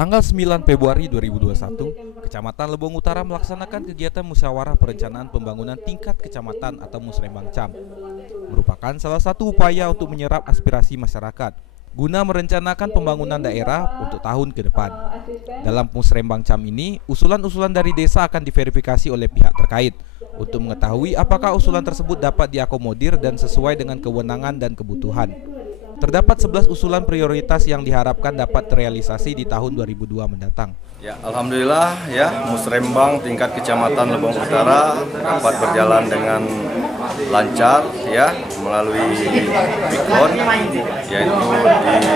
Tanggal 9 Februari 2021, Kecamatan Lebong Utara melaksanakan kegiatan musyawarah perencanaan pembangunan tingkat kecamatan atau Musrembang Cam. Merupakan salah satu upaya untuk menyerap aspirasi masyarakat guna merencanakan pembangunan daerah untuk tahun ke depan. Dalam Musrembang Cam ini, usulan-usulan dari desa akan diverifikasi oleh pihak terkait untuk mengetahui apakah usulan tersebut dapat diakomodir dan sesuai dengan kewenangan dan kebutuhan. Terdapat 11 usulan prioritas yang diharapkan dapat terrealisasi di tahun 2002 mendatang. Ya, alhamdulillah ya, Musrembang tingkat kecamatan Lebong Utara dapat berjalan dengan lancar ya melalui Mikon, yaitu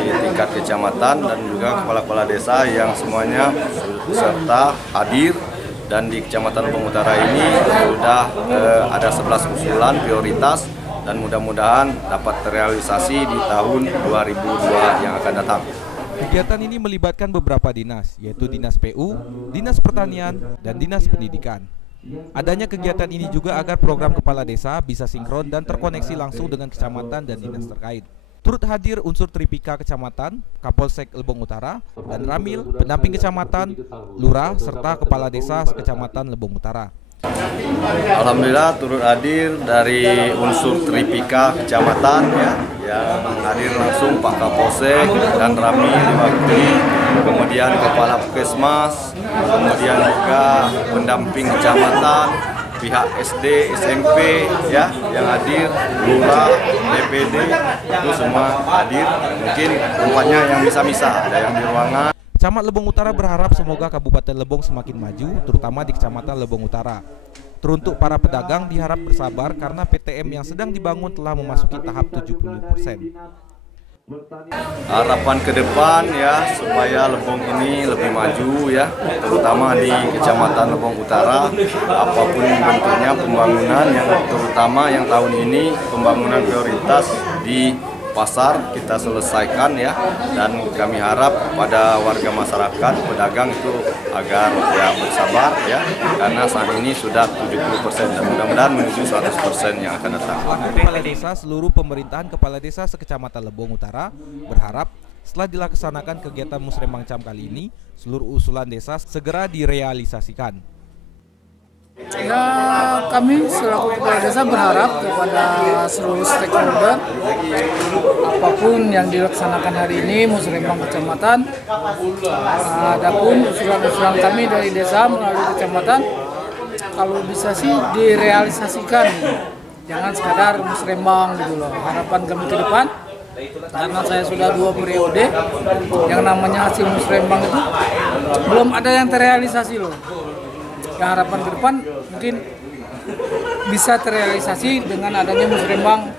di tingkat kecamatan dan juga kepala-kepala desa yang semuanya serta hadir. Dan di Kecamatan Lebong Utara ini sudah ada 11 usulan prioritas dan mudah-mudahan dapat terrealisasi di tahun 2002 yang akan datang. Kegiatan ini melibatkan beberapa dinas, yaitu Dinas PU, Dinas Pertanian, dan Dinas Pendidikan. Adanya kegiatan ini juga agar program kepala desa bisa sinkron dan terkoneksi langsung dengan kecamatan dan dinas terkait. Turut hadir unsur Tripika Kecamatan, Kapolsek Lebong Utara, dan Ramil, pendamping kecamatan, lurah, serta kepala desa Kecamatan Lebong Utara. Alhamdulillah turut hadir dari unsur Tripika Kecamatan ya, yang hadir langsung Pak Kapolsek dan Ramil diwakili, kemudian Kepala Puskesmas, kemudian juga pendamping kecamatan, pihak SD, SMP ya yang hadir, lurah, DPD itu semua hadir. Mungkin tempatnya yang bisa-bisa, ada yang di ruangan. Camat Lebong Utara berharap semoga Kabupaten Lebong semakin maju, terutama di Kecamatan Lebong Utara. Teruntuk para pedagang diharap bersabar karena PTM yang sedang dibangun telah memasuki tahap 70%. Harapan ke depan ya supaya Lebong ini lebih maju ya, terutama di Kecamatan Lebong Utara, apapun bentuknya pembangunan yang terutama yang tahun ini pembangunan prioritas di pasar kita selesaikan ya, dan kami harap pada warga masyarakat pedagang itu agar ya bersabar ya, karena saat ini sudah 70% dan mudah-mudahan menuju 100% yang akan datang. Kepala desa seluruh pemerintahan kepala desa sekecamatan Lebong Utara berharap setelah dilaksanakan kegiatan Musrembang Cam kali ini, seluruh usulan desa segera direalisasikan. Ya, kami selaku kepala desa berharap kepada seluruh stakeholder, apapun yang dilaksanakan hari ini Musrembang Kecamatan, adapun usulan-usulan kami dari desa melalui kecamatan, kalau bisa sih direalisasikan, jangan sekadar Musrembang gitu loh. Harapan kami ke depan, karena saya sudah 2 periode, yang namanya hasil Musrembang itu belum ada yang terrealisasi loh. Yang harapan ke depan mungkin bisa terrealisasi dengan adanya Musrembang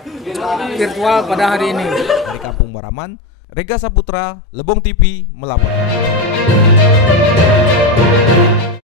virtual pada hari ini. Dari Kampung Moraman, Rega Saputra, Lebong TV melaporkan.